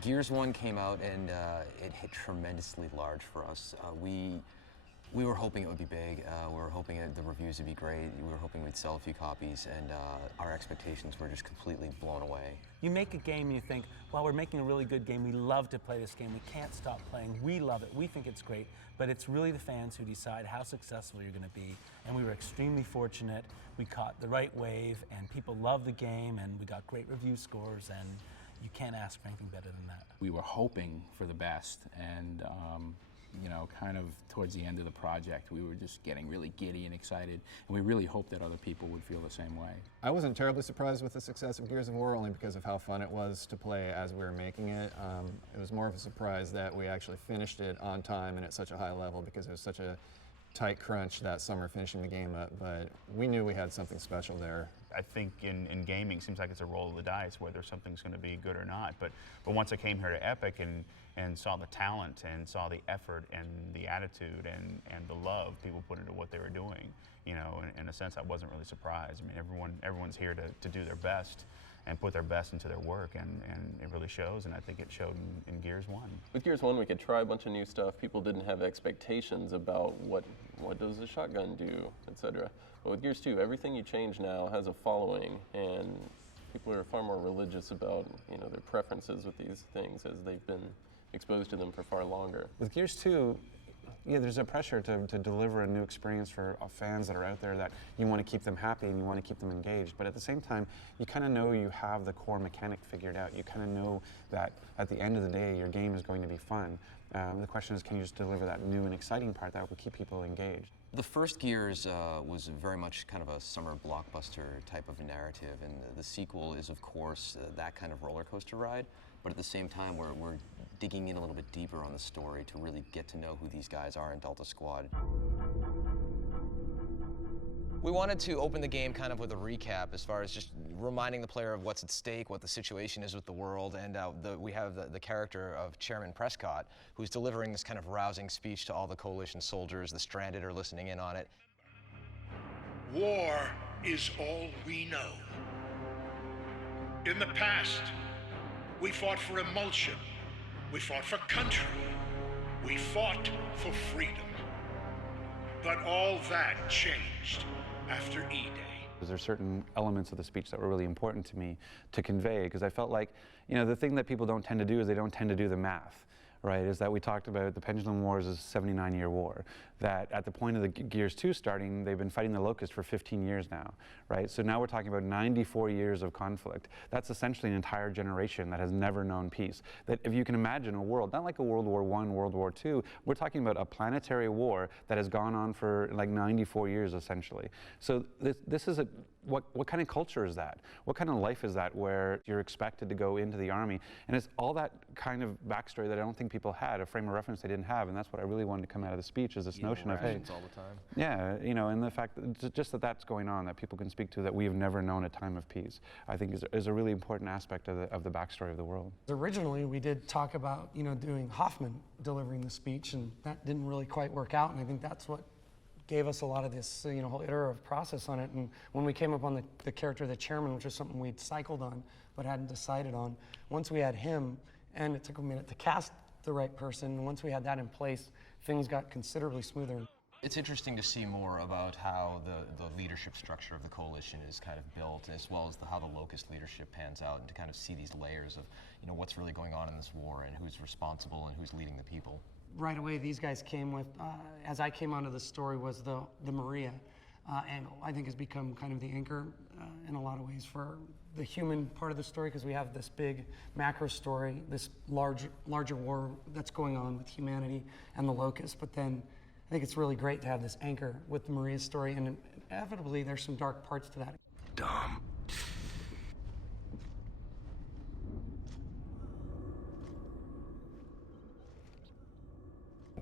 Gears 1 came out and it hit tremendously large for us. We were hoping it would be big. We were hoping the reviews would be great. We were hoping we'd sell a few copies, and our expectations were just completely blown away. You make a game and you think, well, we're making a really good game. We love to play this game. We can't stop playing. We love it. We think it's great. But it's really the fans who decide how successful you're going to be. And we were extremely fortunate. We caught the right wave, and people loved the game, and we got great review scores, and you can't ask for anything better than that. We were hoping for the best, and you know, kind of towards the end of the project, we were just getting really giddy and excited, and we really hoped that other people would feel the same way. I wasn't terribly surprised with the success of Gears of War, only because of how fun it was to play as we were making it. It was more of a surprise that we actually finished it on time and at such a high level, because it was such a tight crunch that summer finishing the game up, but we knew we had something special there. I think in gaming, it seems like it's a roll of the dice whether something's going to be good or not. But once I came here to Epic and saw the talent and saw the effort and the attitude and the love people put into what they were doing, you know, in a sense, I wasn't really surprised. I mean, everyone's here to do their best and put their best into their work, and it really shows, and I think it showed in Gears 1. With Gears 1, we could try a bunch of new stuff. People didn't have expectations about what does a shotgun do, etc. But with Gears 2, everything you change now has a following, and people are far more religious about, you know, their preferences with these things as they've been exposed to them for far longer. With Gears 2, yeah, there's a pressure to deliver a new experience for fans that are out there, that you want to keep them happy and you want to keep them engaged. But at the same time, you kind of know you have the core mechanic figured out. You kind of know that at the end of the day, your game is going to be fun. The question is, can you just deliver that new and exciting part that will keep people engaged? The first Gears was very much kind of a summer blockbuster type of narrative, and the sequel is, of course, that kind of roller coaster ride. But at the same time, we're digging in a little bit deeper on the story to really get to know who these guys are in Delta Squad. We wanted to open the game kind of with a recap as far as just reminding the player of what's at stake, what the situation is with the world, and we have the character of Chairman Prescott, who's delivering this kind of rousing speech to all the Coalition soldiers. The stranded are listening in on it. War is all we know. In the past, we fought for emulsion. We fought for country. We fought for freedom. But all that changed after E-Day. There are certain elements of the speech that were really important to me to convey, because I felt like, you know, the thing that people don't tend to do is they don't tend to do the math. Right, is that we talked about the Pendulum Wars as a 79-year war, that at the point of the Gears 2 starting, they've been fighting the Locust for 15 years now, right? So now we're talking about 94 years of conflict. That's essentially an entire generation that has never known peace. That if you can imagine a world, not like a World War I, World War II, we're talking about a planetary war that has gone on for like 94 years, essentially. So this is what kind of culture is that? What kind of life is that where you're expected to go into the Army? And it's all that kind of backstory that I don't think people had, a frame of reference they didn't have, and that's what I really wanted to come out of the speech, is this notion of, hey, all the time. Yeah, you know, and the fact that just that's going on, that people can speak to, that we have never known a time of peace, I think is a really important aspect of the backstory of the world. Originally, we did talk about, you know, doing Hoffman delivering the speech, and that didn't really quite work out, and I think that's what gave us a lot of this, you know, whole iterative process on it. And when we came up on the character of the chairman, which is something we'd cycled on but hadn't decided on, once we had him, and it took a minute to cast the right person, and once we had that in place, things got considerably smoother. It's interesting to see more about how the leadership structure of the Coalition is kind of built, as well as how the Locust leadership pans out, and to kind of see these layers of, you know, what's really going on in this war and who's responsible and who's leading the people. Right away, these guys came with, as I came onto the story, was the Maria angle. I think has become kind of the anchor in a lot of ways for the human part of the story, because we have this big macro story, this larger war that's going on with humanity and the Locust. But then I think it's really great to have this anchor with the Maria's story, and inevitably there's some dark parts to that. Dumb.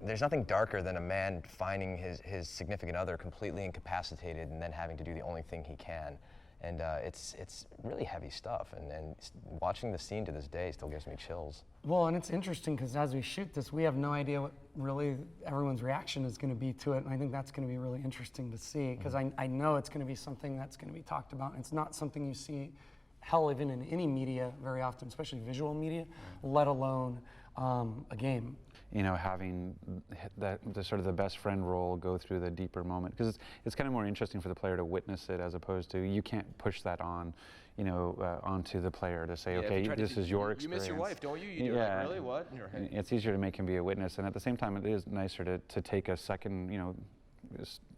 There's nothing darker than a man finding his significant other completely incapacitated and then having to do the only thing he can. And it's really heavy stuff, and watching the scene to this day still gives me chills. Well, and it's interesting because as we shoot this, we have no idea what really everyone's reaction is going to be to it, and I think that's going to be really interesting to see, because I know it's going to be something that's going to be talked about, and it's not something you see hell, even in any media very often, especially visual media, let alone a game. You know, having the sort of the best friend role go through the deeper moment, because it's kind of more interesting for the player to witness it as opposed to, you can't push that on, you know, onto the player to say, Yeah, if okay, you try to this is your experience. You miss your wife, don't you? You do, yeah. like, really, what? Right. It's easier to make him be a witness, and at the same time, it is nicer to take a second, you know,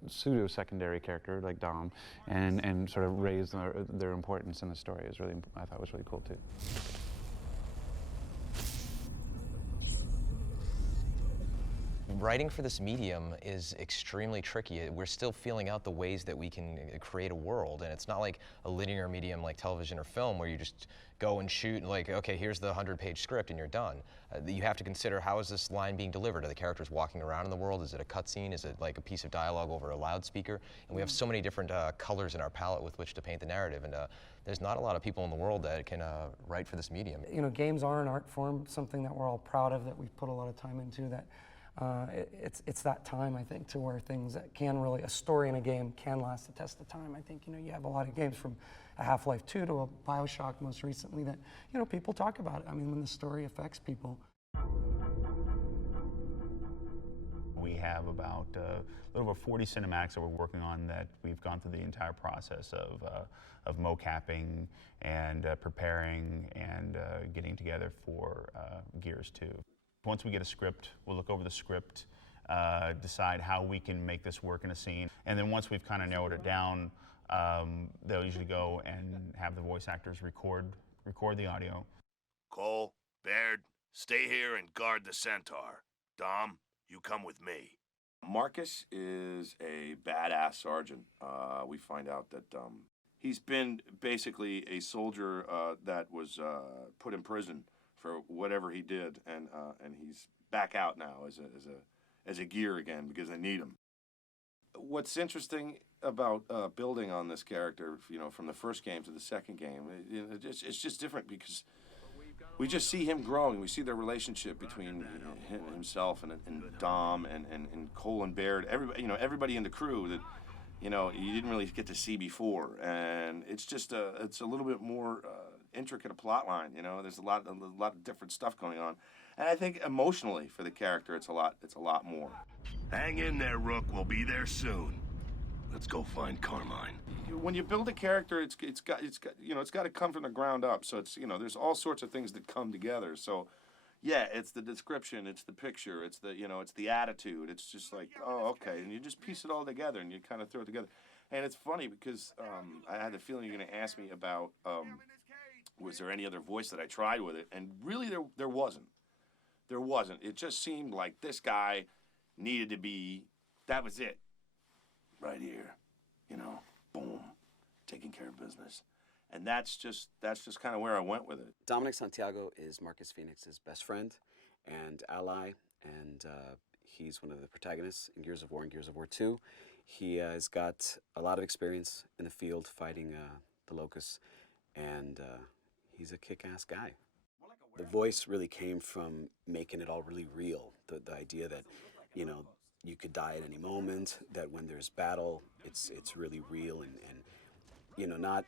pseudo-secondary character like Dom, and sort of raise their importance in the story. Is really, I thought was really cool too. Writing for this medium is extremely tricky. We're still feeling out the ways that we can create a world, and it's not like a linear medium like television or film where you just go and shoot, like, okay, here's the 100-page script and you're done. You have to consider, how is this line being delivered? Are the characters walking around in the world? Is it a cutscene? Is it like a piece of dialogue over a loudspeaker? And we have so many different colors in our palette with which to paint the narrative, and there's not a lot of people in the world that can write for this medium. You know, games are an art form, something that we're all proud of, that we've put a lot of time into, that it's that time, I think, to where things that can really, a story in a game can last the test of time. I think, you know, you have a lot of games from a Half-Life 2 to a BioShock most recently that, you know, people talk about it. I mean, when the story affects people. We have about a little over 40 cinematics that we're working on, that we've gone through the entire process of mocapping and preparing and getting together for Gears 2. Once we get a script, we'll look over the script, decide how we can make this work in a scene, and then once we've kind of narrowed it down, they'll usually go and have the voice actors record the audio. Cole, Baird, stay here and guard the Centaur. Dom, you come with me. Marcus is a badass sergeant. We find out that he's been basically a soldier that was put in prison for whatever he did, and he's back out now as a gear again because they need him. What's interesting about building on this character, you know, from the first game to the second game, it's just different because we just see him growing. We see the relationship between himself and Dom and Cole and Baird. Everybody in the crew that, you know, you didn't really get to see before, and it's just it's a little bit more intricate a plot line. You know, there's a lot of different stuff going on, and I think emotionally for the character, it's a lot more. Hang in there, Rook. We'll be there soon. Let's go find Carmine. When you build a character, it's got to come from the ground up. So it's, you know, there's all sorts of things that come together. So yeah, it's the description, it's the picture, it's the, you know, it's the attitude. It's just like, oh, okay, and you just piece it all together and you kind of throw it together. And it's funny because I had the feeling you're going to ask me about was there any other voice that I tried with it, and really there wasn't. There wasn't. It just seemed like this guy needed to be, that was it. Right here, you know, boom, taking care of business. And that's just kind of where I went with it. Dominic Santiago is Marcus Phoenix's best friend and ally, and he's one of the protagonists in Gears of War and Gears of War 2. He has got a lot of experience in the field fighting the Locusts, and he's a kick-ass guy. The voice really came from making it all really real, the idea that, you know, you could die at any moment, that when there's battle, it's really real, and you know, not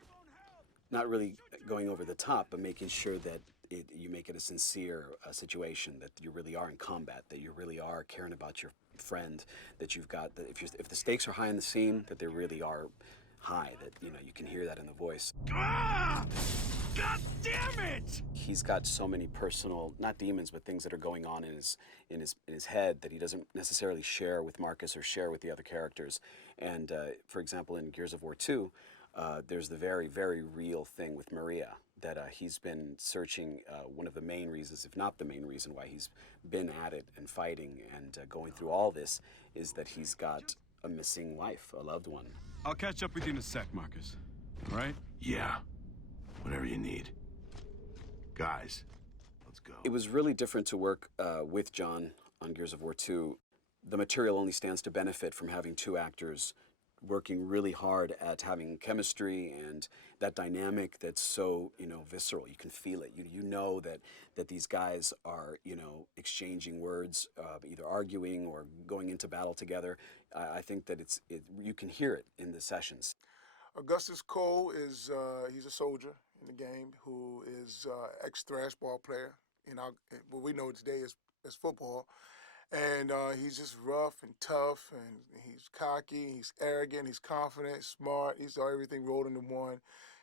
really going over the top, but making sure that you make it a sincere situation, that you really are in combat, that you really are caring about your friend, that you've got, that if the stakes are high in the scene, that they really are high, that, you know, you can hear that in the voice. Ah! God damn it! He's got so many personal, not demons, but things that are going on in his head that he doesn't necessarily share with Marcus or share with the other characters. And for example, in Gears of War 2, there's the very, very real thing with Maria that he's been searching. One of the main reasons, if not the main reason, why he's been at it and fighting and going through all this is that he's got a missing wife, a loved one. I'll catch up with you in a sec, Marcus. All right? Yeah. Whatever you need. Guys, let's go. It was really different to work with John on Gears of War 2. The material only stands to benefit from having two actors working really hard at having chemistry and that dynamic that's so, you know, visceral. You can feel it. You know that these guys are, you know, exchanging words, either arguing or going into battle together. I think that you can hear it in the sessions. Augustus Cole is, he's a soldier. in the game who is ex-thrashball player. What we know today is football. And he's just rough and tough, and he's cocky, he's arrogant, he's confident, smart. He's everything rolled into one.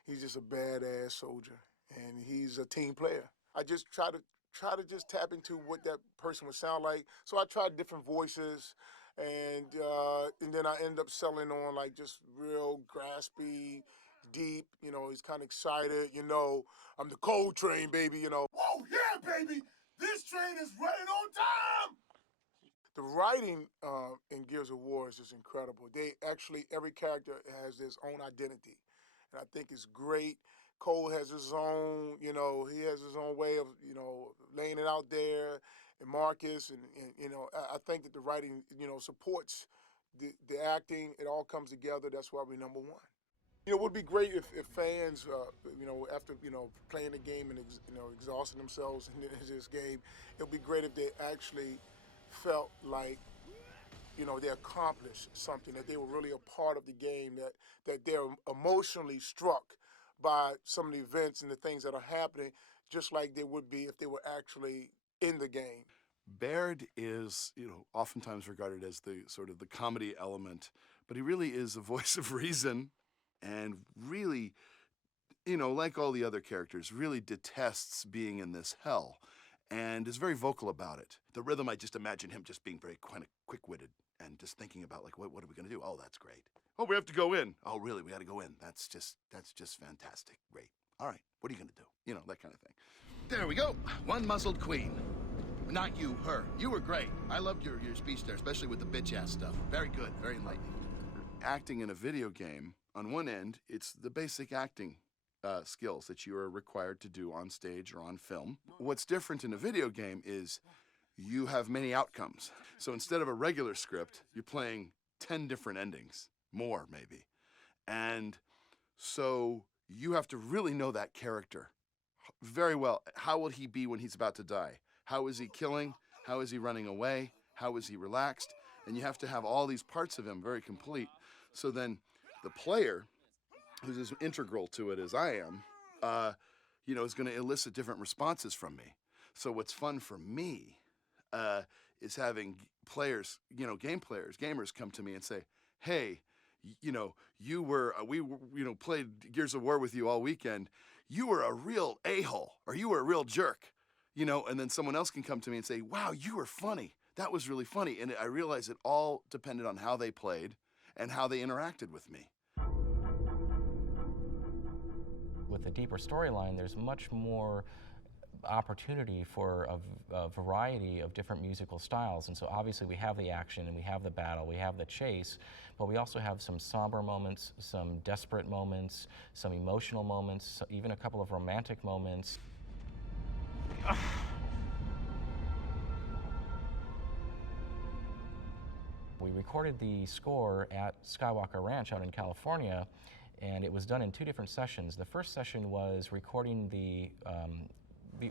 He's just a badass soldier, and he's a team player. I just try to just tap into what that person would sound like. So I tried different voices, and then I ended up settling on like just real graspy, deep. He's kind of excited. I'm the Cold Train, baby. Whoa, yeah, baby! This train is running on time! The writing in Gears of War is just incredible. Every character has his own identity, and I think it's great. Cole has his own, he has his own way of, laying it out there, and Marcus, and I think that the writing, supports the acting. It all comes together. That's why we're number one. It would be great if fans, after, playing the game and, exhausting themselves in this game, it would be great if they actually felt like, they accomplished something, that they were really a part of the game, that they're emotionally struck by some of the events and the things that are happening, just like they would be if they were actually in the game. Baird is, oftentimes regarded as the sort of the comedy element, but he really is a voice of reason, and really, like all the other characters, really detests being in this hell, and is very vocal about it. The rhythm, I just imagine him just being very kind of quick-witted and just thinking about, like, what are we going to do? Oh, that's great. Oh, we have to go in. Oh, really? We got to go in. That's just fantastic. Great. All right. What are you going to do? That kind of thing. There we go. One muzzled queen. Not you, her. You were great. I loved your speech there, especially with the bitch-ass stuff. Very good. Very enlightening. Acting in a video game, on one end, it's the basic acting skills that you are required to do on stage or on film. What's different in a video game is you have many outcomes. So instead of a regular script, you're playing 10 different endings, more maybe. And so you have to really know that character very well. How will he be when he's about to die? How is he killing? How is he running away? How is he relaxed? And you have to have all these parts of him very complete. So then the player, who's as integral to it as I am, is going to elicit different responses from me. So what's fun for me is having players, gamers come to me and say, hey, we played Gears of War with you all weekend. You were a real a-hole, or you were a real jerk, and then someone else can come to me and say, wow, you were funny. That was really funny. And I realized it all depended on how they played and how they interacted with me. With a deeper storyline, there's much more opportunity for a variety of different musical styles. And so obviously we have the action and we have the battle, we have the chase, but we also have some somber moments, some desperate moments, some emotional moments, even a couple of romantic moments. We recorded the score at Skywalker Ranch out in California, and it was done in 2 different sessions. The first session was recording the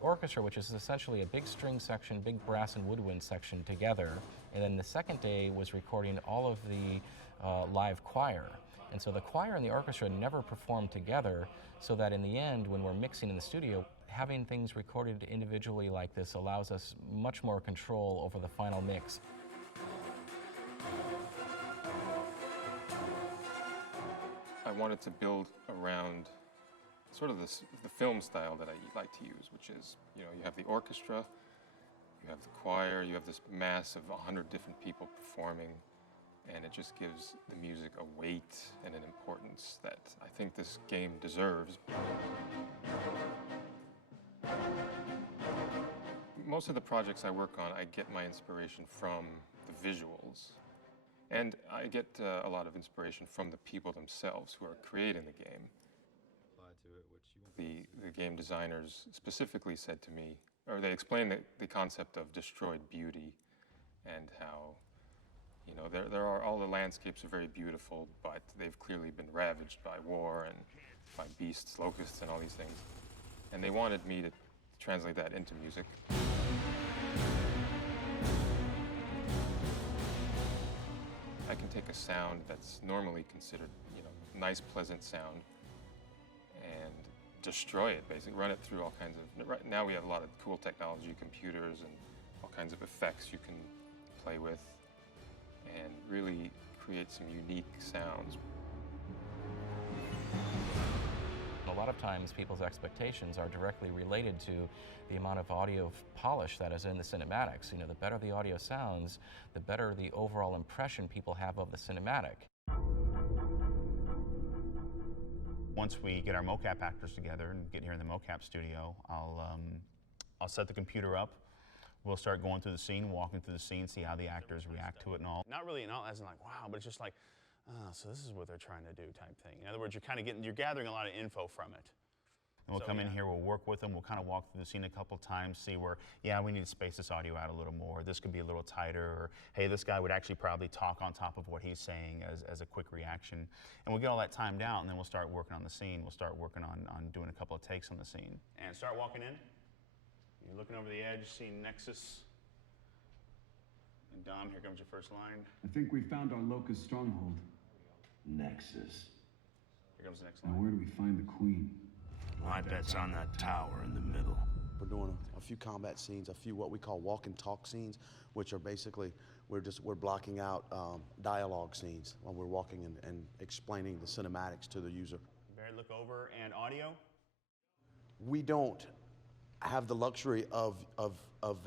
orchestra, which is essentially a big string section, big brass and woodwind section together. And then the second day was recording all of the live choir. And so the choir and the orchestra never performed together, so that in the end, when we're mixing in the studio, having things recorded individually like this allows us much more control over the final mix. I wanted to build around sort of the film style that I like to use, which is, you have the orchestra, you have the choir, you have this mass of 100 different people performing, and it just gives the music a weight and an importance that I think this game deserves. Most of the projects I work on, I get my inspiration from the visuals. And I get a lot of inspiration from the people themselves who are creating the game. The game designers specifically said to me, or they explained the concept of destroyed beauty, and how, there are, all the landscapes are very beautiful, but they've clearly been ravaged by war and by beasts, locusts, and all these things. And they wanted me to translate that into music. I can take a sound that's normally considered, nice, pleasant sound, and destroy it, basically, run it through all kinds of, right now we have a lot of cool technology, computers, and all kinds of effects you can play with, and really create some unique sounds. A lot of times people's expectations are directly related to the amount of audio polish that is in the cinematics. You know, the better the audio sounds, the better the overall impression people have of the cinematic. Once we get our mocap actors together and get here in the mocap studio, I'll set the computer up. We'll start going through the scene, walking through the scene, see how the actors react to it and all. Not really, not as in like, wow, but it's just like, oh, so this is what they're trying to do type thing. In other words, you're gathering a lot of info from it. And we'll come in here, we'll work with them, we'll kind of walk through the scene a couple times, see where, yeah, we need to space this audio out a little more, this could be a little tighter, or hey, this guy would actually probably talk on top of what he's saying as a quick reaction. And we'll get all that timed out, and then we'll start working on the scene. We'll start working on doing a couple of takes on the scene. And start walking in. You're looking over the edge, seeing Nexus. And Dom, here comes your first line. I think we found our Locust stronghold. Nexus. Here comes the next Now line. where do we find the Queen? My bet's on that tower in the middle. We're doing a few combat scenes, a few what we call walk and talk scenes, which are basically, we're blocking out dialogue scenes when we're walking and explaining the cinematics to the user. Barry, look over, and audio? We don't have the luxury of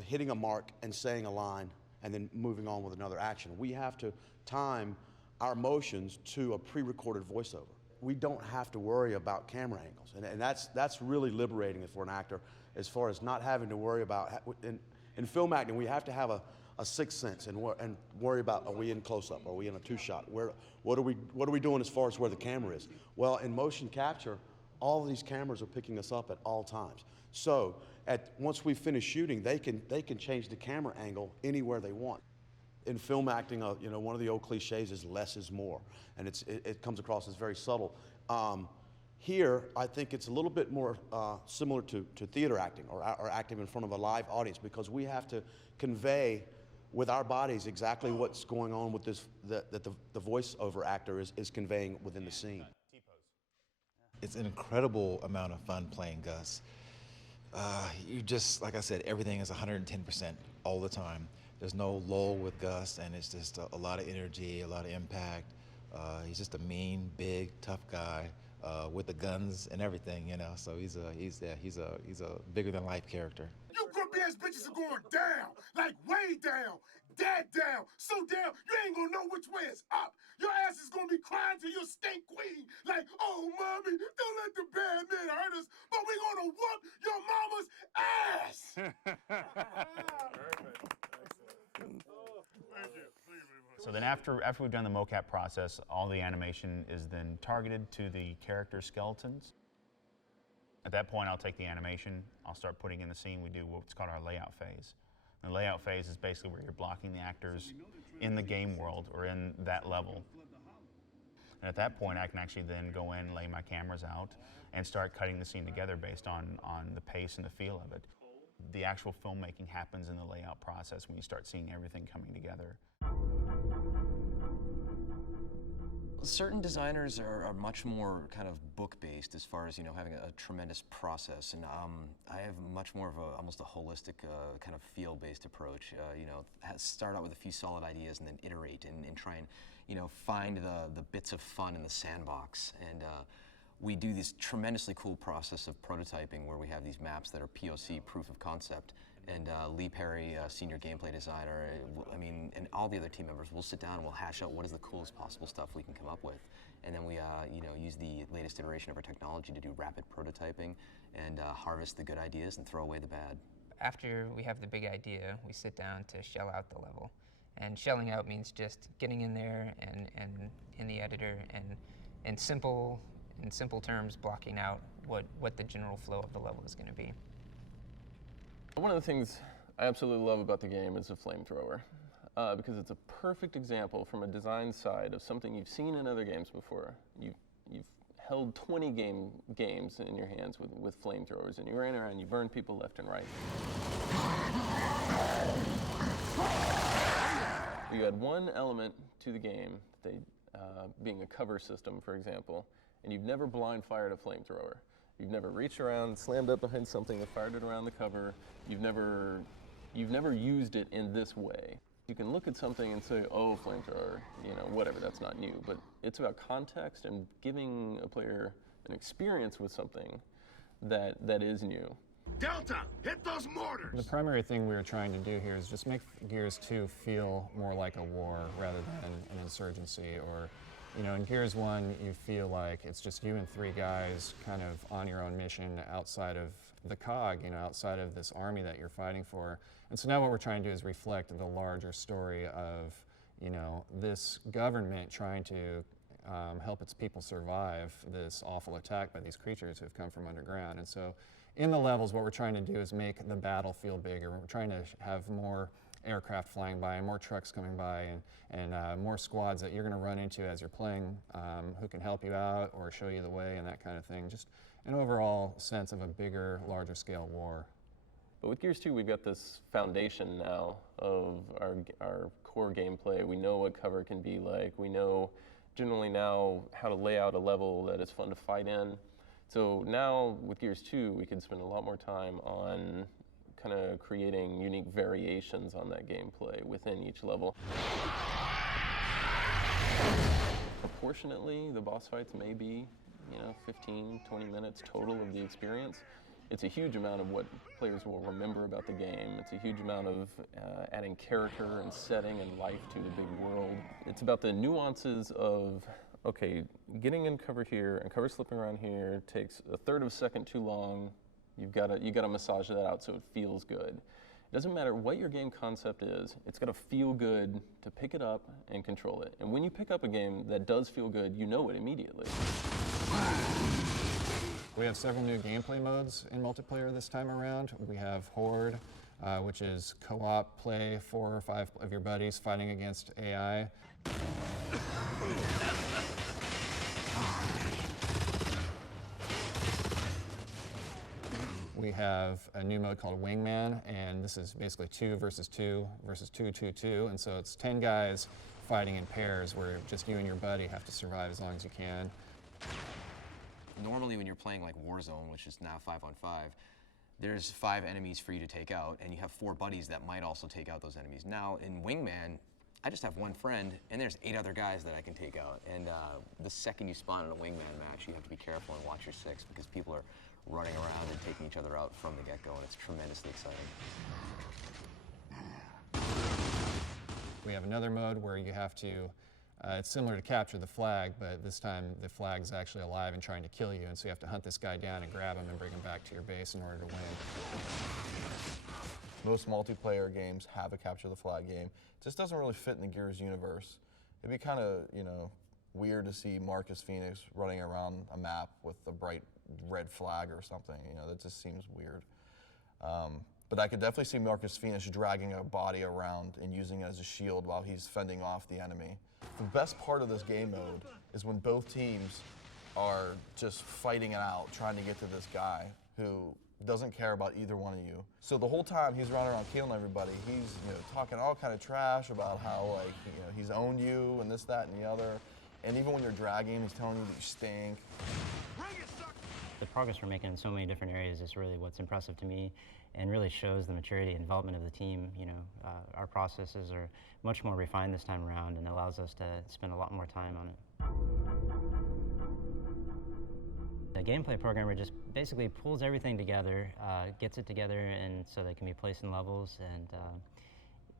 hitting a mark and saying a line and then moving on with another action. We have to time our motions to a pre-recorded voiceover. We don't have to worry about camera angles, and that's really liberating for an actor, as far as not having to worry about. In film acting, we have to have a sixth sense and worry about, are we in close-up, are we in a two-shot, what are we doing as far as where the camera is? Well, in motion capture, all of these cameras are picking us up at all times. So once we finish shooting, they can change the camera angle anywhere they want. In film acting, one of the old cliches is less is more, and it comes across as very subtle. Here, I think it's a little bit more similar to theater acting or acting in front of a live audience, because we have to convey with our bodies exactly what's going on with this, that the voiceover actor is conveying within the scene. It's an incredible amount of fun playing Gus. You just, like I said, everything is 110% all the time. There's no lull with Gus, and it's just a lot of energy, a lot of impact. He's just a mean, big, tough guy with the guns and everything, you know. So he's a bigger than life character. You grumpy ass bitches are going down, like way down, dead down, so down you ain't gonna know which way is up. Your ass is gonna be crying to your stink queen, like, oh mommy, don't let the bad men hurt us, but we gonna whoop your mama's ass. So then after we've done the mocap process, all the animation is then targeted to the character skeletons. At that point, I'll take the animation, I'll start putting in the scene. We do what's called our layout phase. And the layout phase is basically where you're blocking the actors in the game world or in that level. And at that point, I can actually then go in, lay my cameras out, and start cutting the scene together based on the pace and the feel of it. The actual filmmaking happens in the layout process when you start seeing everything coming together. Certain designers are much more kind of book-based as far as, having a tremendous process, and I have much more of almost a holistic kind of feel-based approach. Start out with a few solid ideas and then iterate and try and, find the bits of fun in the sandbox. And we do this tremendously cool process of prototyping where we have these maps that are POC, proof of concept. And Lee Perry, senior gameplay designer, and all the other team members, we'll sit down and we'll hash out what is the coolest possible stuff we can come up with. And then we, use the latest iteration of our technology to do rapid prototyping and harvest the good ideas and throw away the bad. After we have the big idea, we sit down to shell out the level. And shelling out means just getting in there and in the editor and in simple terms, blocking out what the general flow of the level is going to be. One of the things I absolutely love about the game is the flamethrower, because it's a perfect example from a design side of something you've seen in other games before. You've held 20 games in your hands with flamethrowers, and you ran around, you burned people left and right. You had one element to the game, being a cover system, for example, and you've never blind fired a flamethrower. You've never reached around, slammed up behind something and fired it around the cover. You've never used it in this way. You can look at something and say, oh, flamethrower, whatever, that's not new. But it's about context and giving a player an experience with something that is new. Delta, hit those mortars! The primary thing we were trying to do here is just make Gears 2 feel more like a war rather than an insurgency. Or, in Gears 1, you feel like it's just you and 3 guys kind of on your own mission outside of the COG, outside of this army that you're fighting for. And so now what we're trying to do is reflect the larger story of, this government trying to help its people survive this awful attack by these creatures who have come from underground. And so in the levels, what we're trying to do is make the battle feel bigger. We're trying to have more aircraft flying by and more trucks coming by and more squads that you're going to run into as you're playing who can help you out or show you the way and that kind of thing. Just an overall sense of a bigger, larger scale war. But with Gears 2, we've got this foundation now of our core gameplay. We know what cover can be like. We know generally now how to lay out a level that is fun to fight in. So now with Gears 2, we can spend a lot more time on kind of creating unique variations on that gameplay within each level. Proportionately, the boss fights may be 15, 20 minutes total of the experience. It's a huge amount of what players will remember about the game. It's a huge amount of adding character and setting and life to the big world. It's about the nuances of, okay, getting in cover here and cover slipping around here takes a third of a second too long. You've got to massage that out so it feels good. It doesn't matter what your game concept is, it's got to feel good to pick it up and control it. And when you pick up a game that does feel good, you know it immediately. We have several new gameplay modes in multiplayer this time around. We have Horde, which is co-op play, 4 or 5 of your buddies fighting against AI. We have a new mode called Wingman, and this is basically 2 versus 2 versus 2, 2, 2, and so it's 10 guys fighting in pairs where just you and your buddy have to survive as long as you can. Normally when you're playing like Warzone, which is now 5-on-5, there's 5 enemies for you to take out, and you have 4 buddies that might also take out those enemies. Now in Wingman, I just have 1 friend, and there's 8 other guys that I can take out. And the second you spawn in a Wingman match, you have to be careful and watch your 6 because people are running around and taking each other out from the get-go, and it's tremendously exciting. We have another mode where you have to, it's similar to capture the flag, but this time the flag's actually alive and trying to kill you, and so you have to hunt this guy down and grab him and bring him back to your base in order to win. Most multiplayer games have a capture the flag game. It just doesn't really fit in the Gears universe. It'd be kind of, weird to see Marcus Phoenix running around a map with a bright red flag or something. That just seems weird. But I could definitely see Marcus Phoenix dragging a body around and using it as a shield while he's fending off the enemy. The best part of this game mode is when both teams are just fighting it out, trying to get to this guy who doesn't care about either one of you. So the whole time he's running around killing everybody, he's talking all kind of trash about how he's owned you and this, that, and the other. And even when you're dragging him, he's telling you that you stink. The progress we're making in so many different areas is really what's impressive to me and really shows the maturity and development of the team. Our processes are much more refined this time around and allows us to spend a lot more time on it. The gameplay programmer just basically pulls everything together, gets it together and so they can be placed in levels, and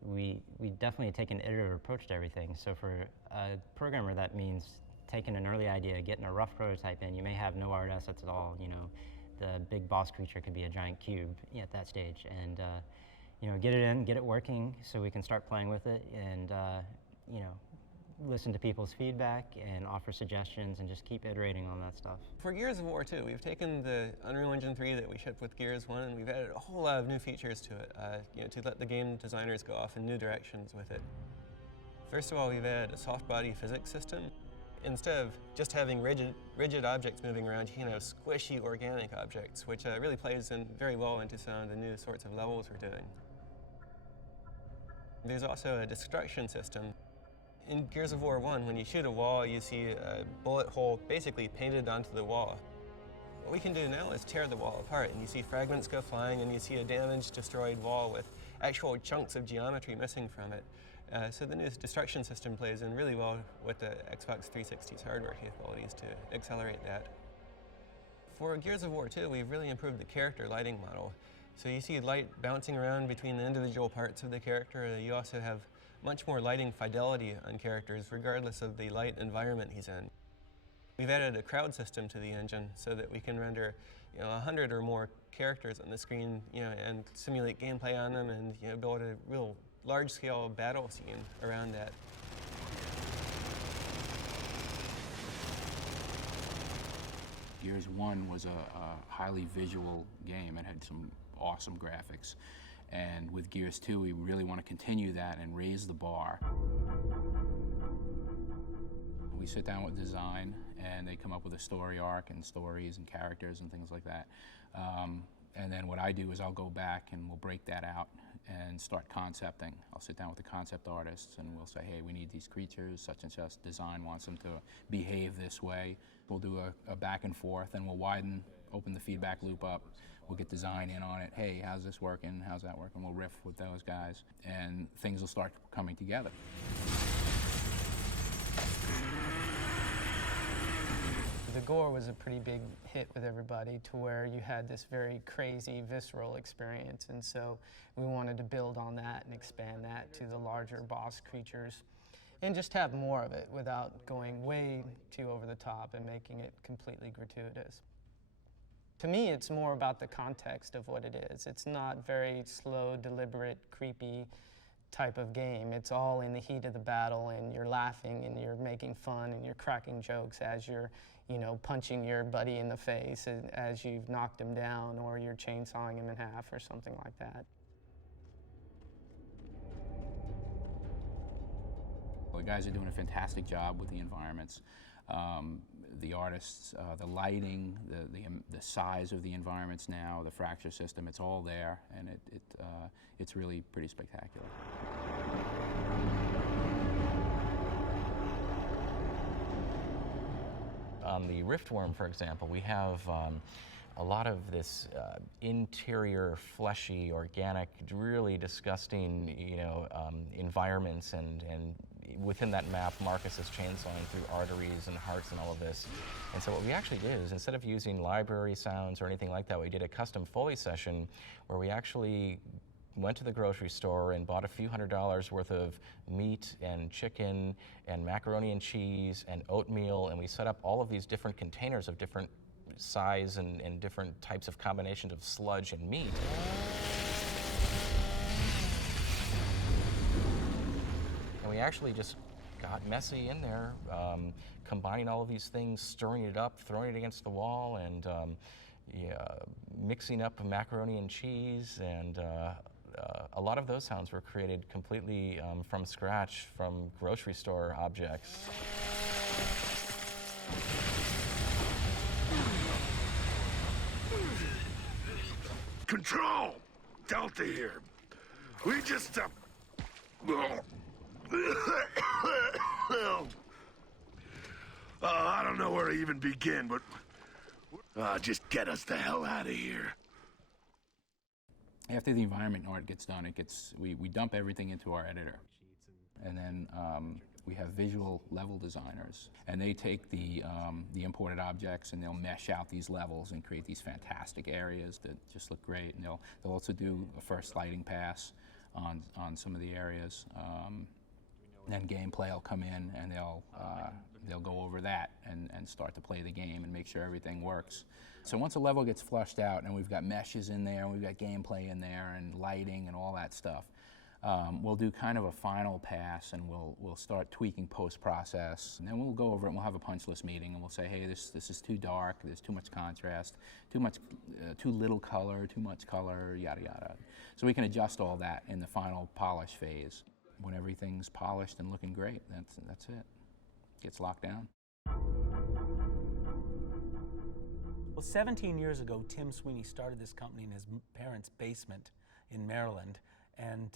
we definitely take an iterative approach to everything. So for a programmer, that means taking an early idea, getting a rough prototype in. You may have no art assets at all. The big boss creature could be a giant cube at that stage, and get it in, get it working, so we can start playing with it, and listen to people's feedback and offer suggestions, and just keep iterating on that stuff. For Gears of War 2, we've taken the Unreal Engine 3 that we shipped with Gears 1, and we've added a whole lot of new features to it, to let the game designers go off in new directions with it. First of all, we've added a soft body physics system. Instead of just having rigid objects moving around, you can have squishy organic objects, which really plays in very well into some of the new sorts of levels we're doing. There's also a destruction system. In Gears of War 1, when you shoot a wall, you see a bullet hole basically painted onto the wall. What we can do now is tear the wall apart, and you see fragments go flying, and you see a damaged, destroyed wall with actual chunks of geometry missing from it. So the new destruction system plays in really well with the Xbox 360's hardware capabilities to accelerate that. For Gears of War 2, we've really improved the character lighting model. So you see light bouncing around between the individual parts of the character. You also have much more lighting fidelity on characters, regardless of the light environment he's in. We've added a crowd system to the engine so that we can render 100 or more characters on the screen, and simulate gameplay on them, and build a real large-scale battle scene around that. Gears 1 was a highly visual game. It had some awesome graphics. And with Gears 2, we really want to continue that and raise the bar. We sit down with design, and they come up with a story arc and stories and characters and things like that. And then what I do is I'll go back and we'll break that out and start concepting. I'll sit down with the concept artists and we'll say, hey, we need these creatures, such and such design wants them to behave this way. We'll do a back and forth, and we'll open the feedback loop up. We'll get design in on it. Hey, how's this working? How's that working? We'll riff with those guys, and things will start coming together. The gore was a pretty big hit with everybody, to where you had this very crazy, visceral experience, and so we wanted to build on that and expand that to the larger boss creatures, and just have more of it without going way too over the top and making it completely gratuitous. To me, it's more about the context of what it is. It's not very slow, deliberate, creepy type of game. It's all in the heat of the battle, and you're laughing and you're making fun and you're cracking jokes as you're punching your buddy in the face as you've knocked him down, or you're chainsawing him in half or something like that. The guys are doing a fantastic job with the environments. The artists, the lighting, the size of the environments now, the fracture system, it's all there, and it's really pretty spectacular. On the Riftworm, for example, we have a lot of this interior, fleshy, organic, really disgusting, environments, and within that map, Marcus is chainsawing through arteries and hearts and all of this. And so what we actually did is, instead of using library sounds or anything like that, we did a custom Foley session where we actually went to the grocery store and bought a few $100s worth of meat and chicken and macaroni and cheese and oatmeal, and we set up all of these different containers of different size and different types of combinations of sludge and meat. And we actually just got messy in there, combining all of these things, stirring it up, throwing it against the wall, and mixing up macaroni and cheese, and a lot of those sounds were created completely from scratch from grocery store objects. Control! Delta here. We just, I don't know where to even begin, but just get us the hell out of here. After the environment art gets done, we dump everything into our editor, and then we have visual level designers, and they take the imported objects and they'll mesh out these levels and create these fantastic areas that just look great. And they'll also do a first lighting pass on some of the areas. Then gameplay will come in and they'll go over that and start to play the game and make sure everything works. So once a level gets flushed out and we've got meshes in there, and we've got gameplay in there and lighting and all that stuff, we'll do kind of a final pass, and we'll start tweaking post-process, and then we'll go over it and we'll have a punch list meeting, and we'll say, hey, this is too dark, there's too much contrast, too little color, too much color, yada yada. So we can adjust all that in the final polish phase. When everything's polished and looking great, that's it. Gets locked down. Well, 17 years ago, Tim Sweeney started this company in his parents' basement in Maryland, and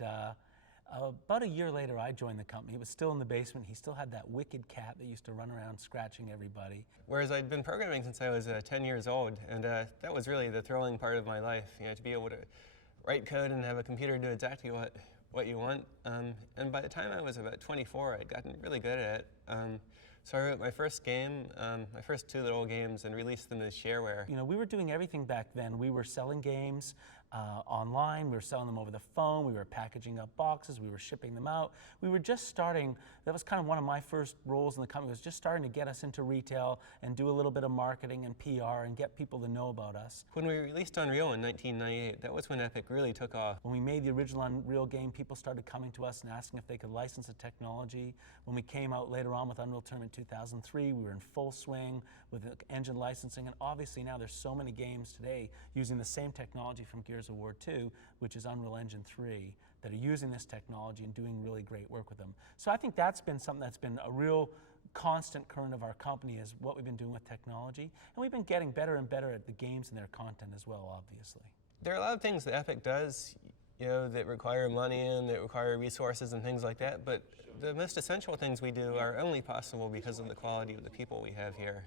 About a year later, I joined the company. It was still in the basement. He still had that wicked cat that used to run around scratching everybody. Whereas I'd been programming since I was 10 years old, and that was really the thrilling part of my life, to be able to write code and have a computer do exactly what you want. And by the time I was about 24, I'd gotten really good at it. So I wrote my first game, my first 2 little games, and released them as shareware. We were doing everything back then. We were selling games online, we were selling them over the phone, we were packaging up boxes, we were shipping them out. We were just starting, that was kind of one of my first roles in the company, was just starting to get us into retail and do a little bit of marketing and PR and get people to know about us. When we released Unreal in 1998, that was when Epic really took off. When we made the original Unreal game, people started coming to us and asking if they could license the technology. When we came out later on with Unreal Tournament 2003, we were in full swing with engine licensing, and obviously now there's so many games today using the same technology from Gears of War 2, which is Unreal Engine 3, that are using this technology and doing really great work with them. So I think that's been something that's been a real constant current of our company, is what we've been doing with technology, and we've been getting better and better at the games and their content as well, obviously. There are a lot of things that Epic does, that require money and that require resources and things like that, but the most essential things we do are only possible because of the quality of the people we have here.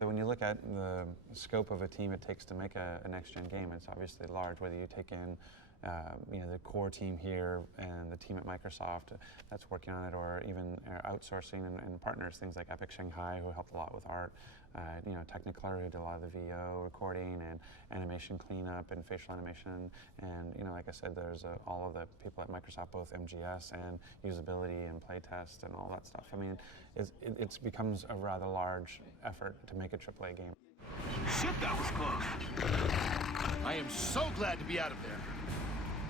When you look at the scope of a team it takes to make a next-gen game, it's obviously large, whether you take in the core team here and the team at Microsoft that's working on it, or even outsourcing and partners, things like Epic Shanghai, who helped a lot with art, Technicolor, who did a lot of the VO recording and animation cleanup and facial animation, and like I said, there's all of the people at Microsoft, both MGS and usability and playtest and all that stuff. I mean, it becomes a rather large effort to make a AAA game. Shit, that was close. I am so glad to be out of there.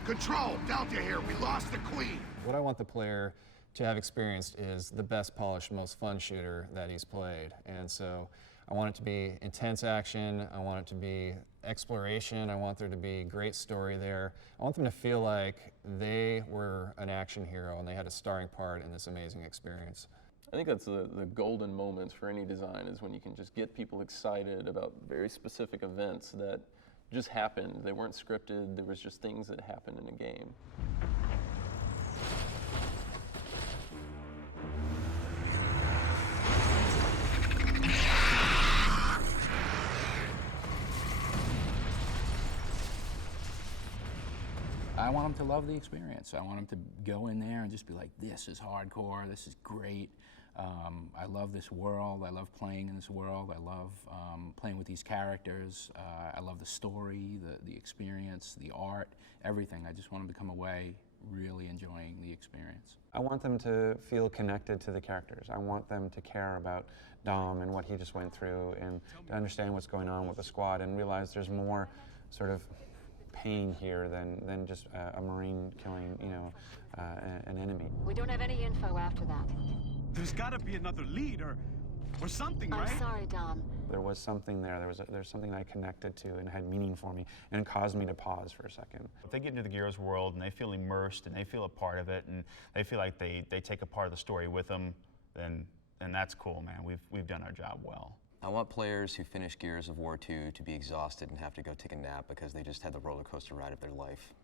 Control, Delta here. We lost the Queen. What I want the player to have experienced is the best polished, most fun shooter that he's played. And so I want it to be intense action, I want it to be exploration, I want there to be great story there. I want them to feel like they were an action hero and they had a starring part in this amazing experience. I think that's the golden moments for any design, is when you can just get people excited about very specific events that just happened. They weren't scripted, there was just things that happened in a game. I want them to love the experience. I want them to go in there and just be like, this is hardcore, this is great. I love this world, I love playing in this world, I love playing with these characters, I love the story, the experience, the art, everything. I just want them to come away really enjoying the experience. I want them to feel connected to the characters. I want them to care about Dom and what he just went through, and to understand what's going on with the squad and realize there's more sort of pain here than just a Marine killing, an enemy. We don't have any info after that. There's gotta be another lead or something, right? I'm sorry, Dom. There was something there. There's something I connected to and had meaning for me, and it caused me to pause for a second. If they get into the Gears world and they feel immersed and they feel a part of it and they feel like they take a part of the story with them, then that's cool, man. We've done our job well. I want players who finish Gears of War 2 to be exhausted and have to go take a nap because they just had the roller coaster ride of their life.